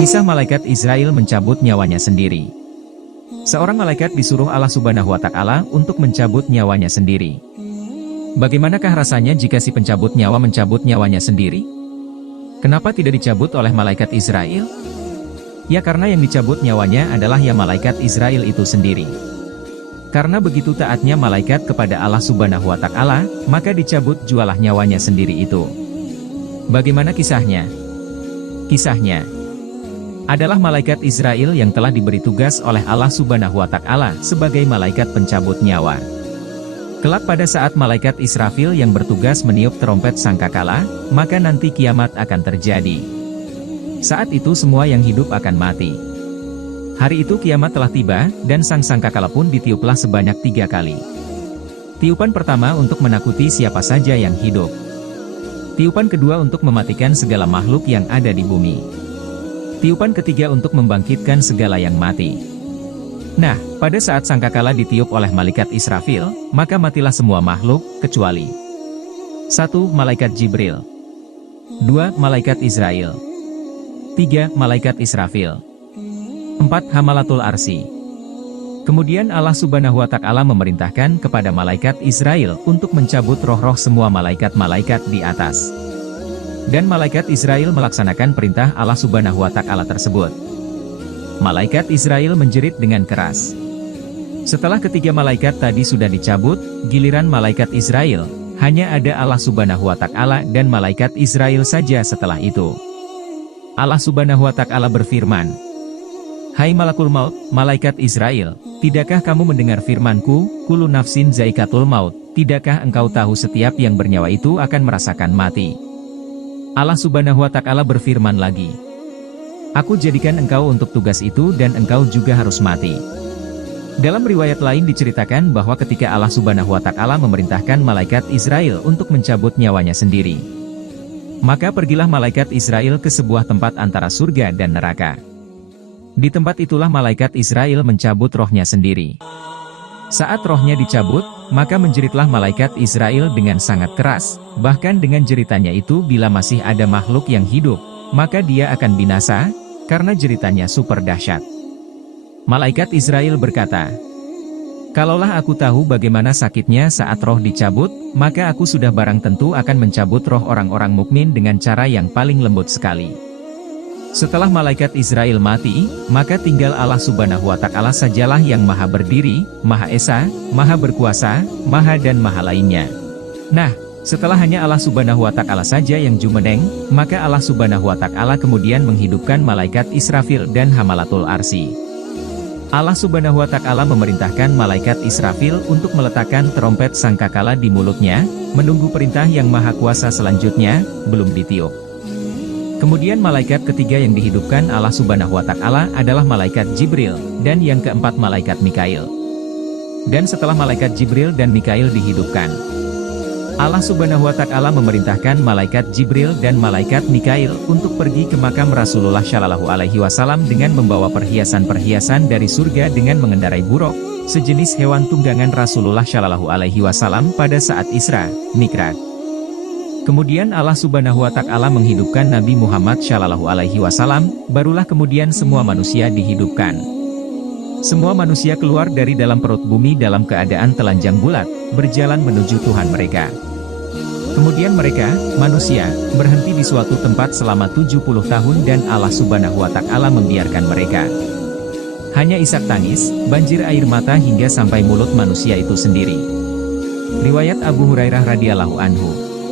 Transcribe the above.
Kisah malaikat Israel mencabut nyawanya sendiri. Seorang malaikat disuruh Allah Subhanahu wa Ta'ala untuk mencabut nyawanya sendiri. Bagaimanakah rasanya jika si pencabut nyawa mencabut nyawanya sendiri? Kenapa tidak dicabut oleh malaikat Israel? Ya karena yang dicabut nyawanya adalah ya malaikat Israel itu sendiri. Karena begitu taatnya malaikat kepada Allah Subhanahu wa Ta'ala, maka dicabut jualah nyawanya sendiri itu. Bagaimana kisahnya? Kisahnya adalah malaikat Israel yang telah diberi tugas oleh Allah Subhanahu wa Ta'ala sebagai malaikat pencabut nyawa. Kelak pada saat malaikat Israfil yang bertugas meniup terompet sangkakala, maka nanti kiamat akan terjadi. Saat itu semua yang hidup akan mati. Hari itu kiamat telah tiba, dan sang sangkakala pun ditiuplah sebanyak 3 kali. Tiupan pertama untuk menakuti siapa saja yang hidup. Tiupan kedua untuk mematikan segala makhluk yang ada di bumi. Tiupan ketiga untuk membangkitkan segala yang mati. Nah, pada saat sangkakala ditiup oleh malaikat Israfil, maka matilah semua makhluk, kecuali 1. Malaikat Jibril, 2. Malaikat Israel, 3. Malaikat Israfil, 4. Hamalatul Arsy. Kemudian Allah Subhanahu wa Ta'ala memerintahkan kepada malaikat Israel untuk mencabut roh-roh semua malaikat-malaikat di atas. Dan malaikat Israel melaksanakan perintah Allah Subhanahu wa Ta'ala tersebut. Malaikat Israel menjerit dengan keras. Setelah ketiga malaikat tadi sudah dicabut, giliran malaikat Israel, hanya ada Allah Subhanahu wa Ta'ala dan malaikat Israel saja setelah itu. Allah Subhanahu wa Ta'ala berfirman, "Hai malakul maut, malaikat Israel, tidakkah kamu mendengar firmanku, kullu nafsin zaikatul maut, tidakkah engkau tahu setiap yang bernyawa itu akan merasakan mati?" Allah Subhanahu wa Ta'ala berfirman lagi, "Aku jadikan engkau untuk tugas itu dan engkau juga harus mati." Dalam riwayat lain diceritakan bahwa ketika Allah Subhanahu wa Ta'ala memerintahkan malaikat Israel untuk mencabut nyawanya sendiri, maka pergilah malaikat Israel ke sebuah tempat antara surga dan neraka. Di tempat itulah malaikat Israel mencabut rohnya sendiri. Saat rohnya dicabut, maka menjeritlah malaikat Israel dengan sangat keras, bahkan dengan jeritannya itu bila masih ada makhluk yang hidup, maka dia akan binasa, karena jeritannya super dahsyat. Malaikat Israel berkata, "Kalaulah aku tahu bagaimana sakitnya saat roh dicabut, maka aku sudah barang tentu akan mencabut roh orang-orang mukmin dengan cara yang paling lembut sekali." Setelah malaikat Israel mati, maka tinggal Allah Subhanahu wa Ta'ala sajalah yang maha berdiri, maha esa, maha berkuasa, maha dan maha lainnya. Nah, setelah hanya Allah Subhanahu wa Ta'ala saja yang jumeneng, maka Allah Subhanahu wa Ta'ala kemudian menghidupkan malaikat Israfil dan Hamalatul Arsy. Allah Subhanahu wa Ta'ala memerintahkan malaikat Israfil untuk meletakkan terompet sangkakala di mulutnya, menunggu perintah yang maha kuasa selanjutnya, belum ditiup. Kemudian malaikat ketiga yang dihidupkan Allah Subhanahu wa Ta'ala adalah malaikat Jibril, dan yang keempat malaikat Mikail. Dan setelah malaikat Jibril dan Mikail dihidupkan, Allah Subhanahu wa Ta'ala memerintahkan malaikat Jibril dan malaikat Mikail untuk pergi ke makam Rasulullah Shallallahu Alaihi Wasallam dengan membawa perhiasan-perhiasan dari surga dengan mengendarai buruk, sejenis hewan tunggangan Rasulullah Shallallahu Alaihi Wasallam pada saat Isra, Mi'raj. Kemudian Allah Subhanahu wa Ta'ala menghidupkan Nabi Muhammad Shallallahu Alaihi Wasallam, barulah kemudian semua manusia dihidupkan. Semua manusia keluar dari dalam perut bumi dalam keadaan telanjang bulat, berjalan menuju Tuhan mereka. Kemudian mereka, manusia, berhenti di suatu tempat selama 70 tahun dan Allah Subhanahu wa Ta'ala membiarkan mereka. Hanya isak tangis, banjir air mata hingga sampai mulut manusia itu sendiri. Riwayat Abu Hurairah radhiyallahu anhu.